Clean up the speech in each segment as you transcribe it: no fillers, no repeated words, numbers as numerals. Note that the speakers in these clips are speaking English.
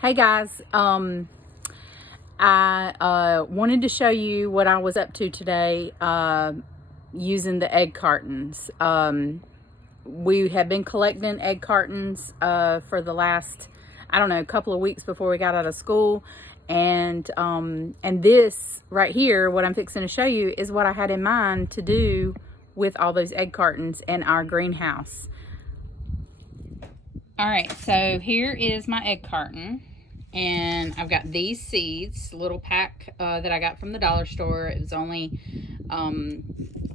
Hey guys, I wanted to show you what I was up to today using the egg cartons. We have been collecting egg cartons for the last, I don't know, couple of weeks before we got out of school. And this right here, what I'm fixing to show you, is what I had in mind to do with all those egg cartons in our greenhouse. All right, so here is my egg carton, and I've got these seeds, little pack that I got from the dollar store. It was only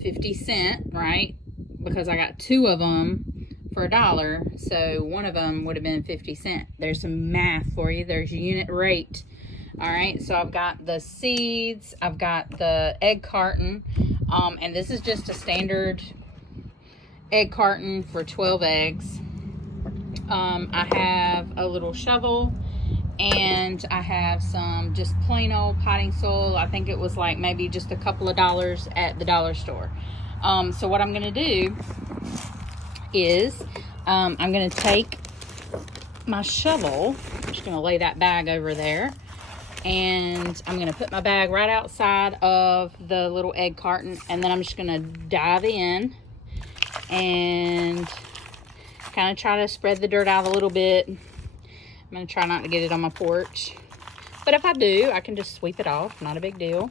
50 cents, right? Because I got two of them for $1, so one of them would have been 50 cents. There's some math for you. There's unit rate. All right, so I've got the seeds, I've got the egg carton, and this is just a standard egg carton for 12 eggs. I have a little shovel, and I have some just plain old potting soil. I think it was like maybe just a couple of dollars at the dollar store. So what I'm going to do is I'm going to take my shovel. I'm just going to lay that bag over there, and I'm going to put my bag right outside of the little egg carton, and then I'm just going to dive in and kind of try to spread the dirt out a little bit. I'm going to try not to get it on my porch, but if I do, I can just sweep it off. Not a big deal.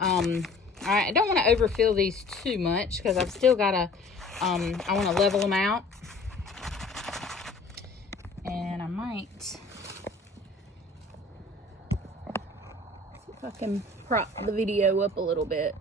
All right, I don't want to overfill these too much because I've still got to, I want to level them out. And I might see if I can prop the video up a little bit.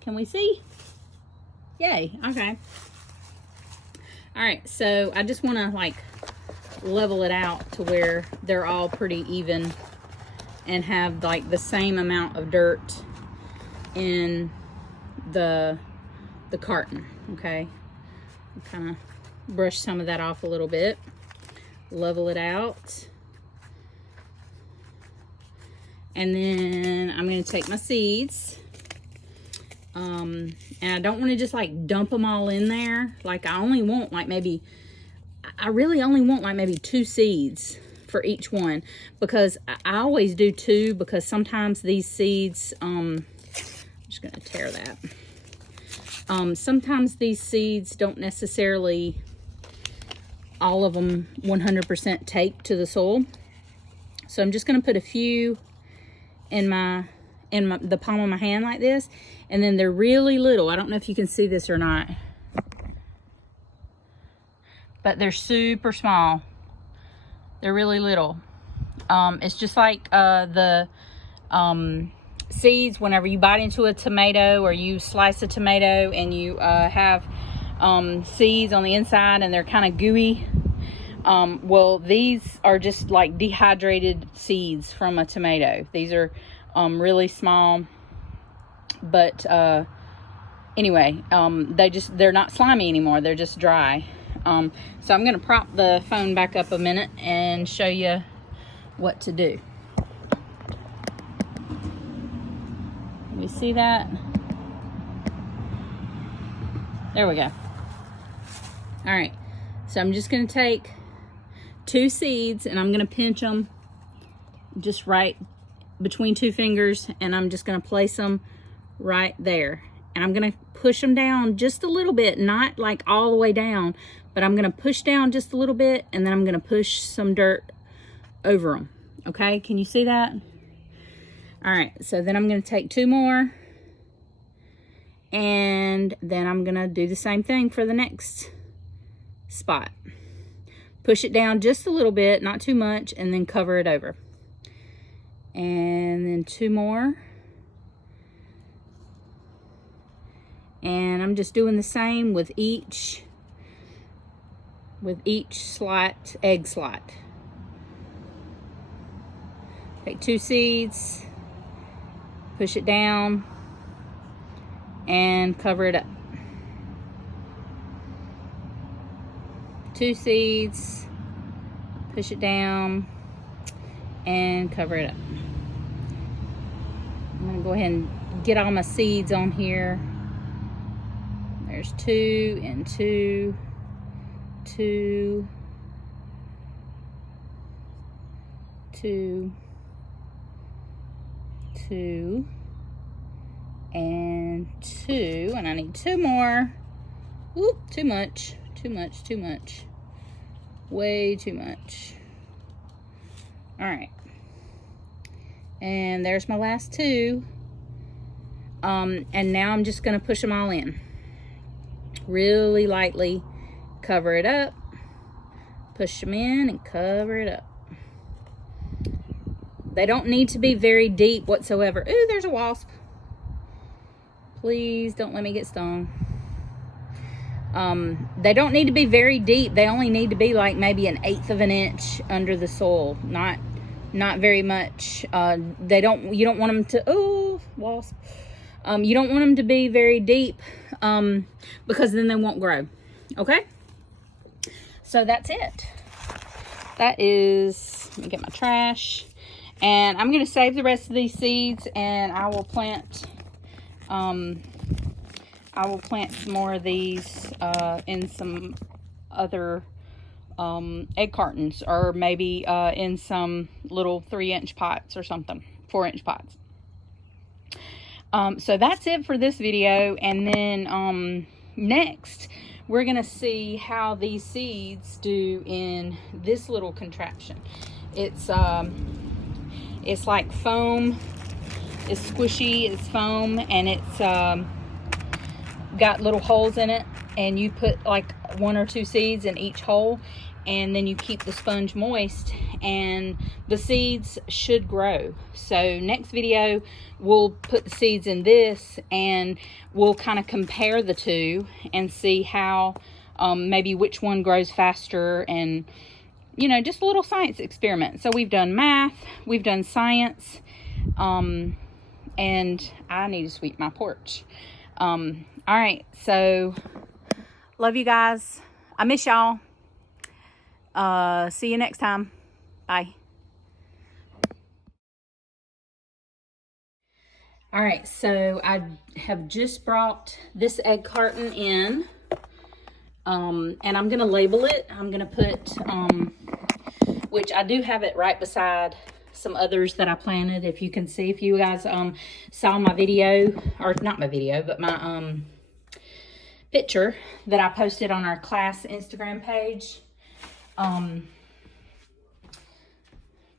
Can we see? Yay, okay. All right, so I just want to like level it out to where they're all pretty even and have like the same amount of dirt in the carton, okay? Kind of brush some of that off a little bit, level it out. And then I'm going to take my seeds. And I don't want to just like dump them all in there. Like I only want like maybe, I really only want like maybe 2 seeds for each one, because I always do 2, because sometimes these seeds, I'm just going to tear that. Sometimes these seeds don't necessarily, all of them 100% take to the soil. So I'm just going to put a few in the palm of my hand like this, and then they're really little. I don't know if you can see this or not, but they're super small. They're really little. It's just like the seeds whenever you bite into a tomato, or you slice a tomato and you have seeds on the inside and they're kind of gooey. Well, these are just like dehydrated seeds from a tomato. These are really small, but anyway, they're not slimy anymore. They're just dry. So I'm going to prop the phone back up a minute and show you what to do. You see that? There we go. All right, so I'm just going to take 2 seeds and I'm going to pinch them just right between 2 fingers, and I'm just going to place them right there, and I'm going to push them down just a little bit, not like all the way down, but I'm going to push down just a little bit, and then I'm going to push some dirt over them. Okay, can you see that? All right, so then I'm going to take 2 more, and then I'm going to do the same thing for the next spot. Push it down just a little bit, not too much, and then cover it over. And then 2 more. And I'm just doing the same with each slot, egg slot. Take 2 seeds, push it down, and cover it up. 2 seeds, push it down, and cover it up. I'm going to go ahead and get all my seeds on here. There's 2 and 2, 2, 2, 2, and 2, and I need 2 more. Oop, too much, too much, too much. Way too much. All right. And there's my last 2. And now I'm just gonna push them all in. Really lightly, cover it up, push them in and cover it up. They don't need to be very deep whatsoever. Ooh, there's a wasp. Please don't let me get stung. They don't need to be very deep. They only need to be like maybe 1/8 of an inch under the soil. Not very much. You don't want them to, oh, wasp. You don't want them to be very deep, because then they won't grow. Okay? So that's it. That is, let me get my trash. And I'm going to save the rest of these seeds, and I will plant some more of these in some other egg cartons, or maybe in some little 3-inch pots or something, 4-inch pots. So that's it for this video. And then next we're gonna see how these seeds do in this little contraption. It's like foam. It's squishy, it's foam, and it's got little holes in it, and you put like 1 or 2 seeds in each hole, and then you keep the sponge moist, and the seeds should grow. So next video we'll put the seeds in this, and we'll kind of compare the two and see how maybe which one grows faster, and you know, just a little science experiment. So we've done math, we've done science, and I need to sweep my porch. All right, so love you guys. I miss y'all. See you next time. Bye. All right, so I have just brought this egg carton in, and I'm gonna label it. I'm gonna put, which I do have it right beside some others that I planted. If you can see, if you guys saw my video, or not my video, but my picture that I posted on our class Instagram page.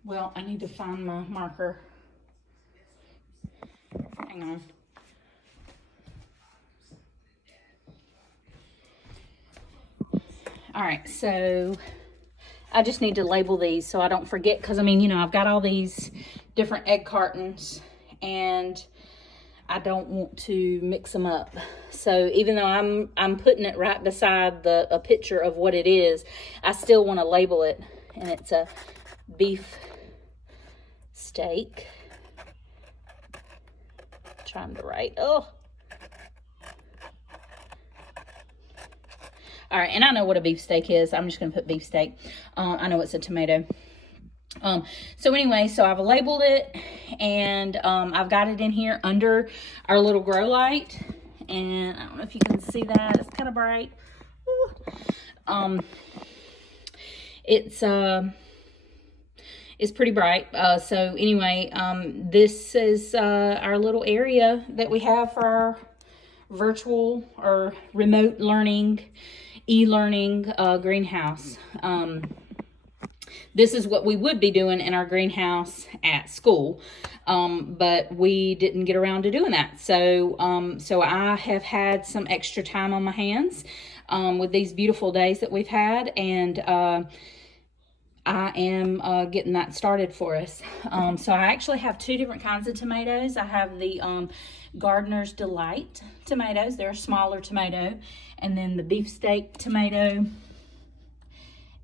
Well, I need to find my marker. Hang on. All right, so I just need to label these so I don't forget, because I mean, you know, I've got all these different egg cartons and I don't want to mix them up. So even though I'm putting it right beside a picture of what it is, I still want to label it. And it's a beef steak. Trying to write. Oh. All right, and I know what a beef steak is. I'm just going to put beef steak. I know it's a tomato. So anyway, so I've labeled it, and I've got it in here under our little grow light. And I don't know if you can see that. It's kind of bright. It's pretty bright. So anyway, this is our little area that we have for our virtual or remote learning, e-learning greenhouse. This is what we would be doing in our greenhouse at school, but we didn't get around to doing that. So, so I have had some extra time on my hands with these beautiful days that we've had, and I am getting that started for us. So I actually have 2 different kinds of tomatoes. I have the Gardener's Delight tomatoes. They're a smaller tomato. And then the beefsteak tomato,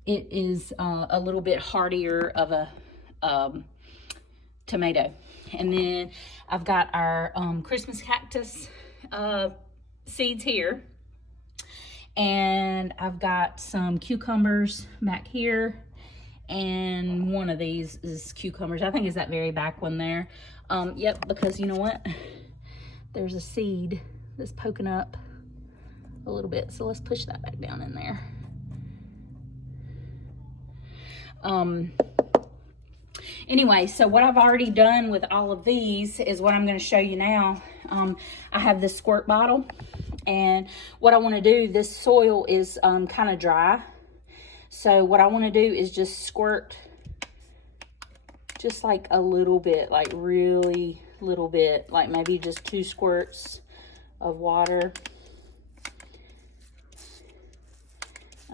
it is a little bit hardier of a tomato. And then I've got our Christmas cactus seeds here. And I've got some cucumbers back here. And one of these is cucumbers. I think it's that very back one there. Yep, because you know what? there's a seed that's poking up a little bit. So let's push that back down in there. Anyway, so what I've already done with all of these is what I'm going to show you now. I have this squirt bottle, and what I want to do, this soil is kind of dry. So what I want to do is just squirt just like a little bit, like really little bit, like maybe just 2 squirts of water.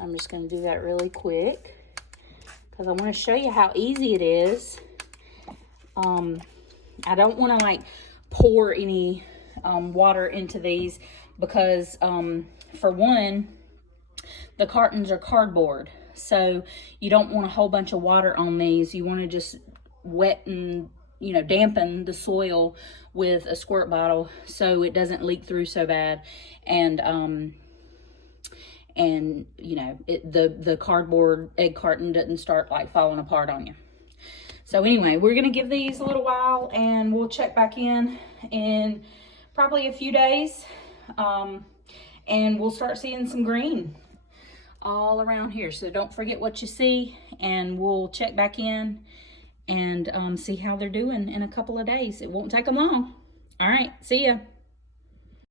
I'm just going to do that really quick because I want to show you how easy it is. I don't want to like pour any water into these because for one, the cartons are cardboard, so you don't want a whole bunch of water on these. You want to just wet and, you know, dampen the soil with a squirt bottle so it doesn't leak through so bad, and you know, the cardboard egg carton doesn't start like falling apart on you. So anyway, we're gonna give these a little while and we'll check back in probably a few days, and we'll start seeing some green all around here. So don't forget what you see, and we'll check back in and see how they're doing in a couple of days. It won't take them long. All right, see ya.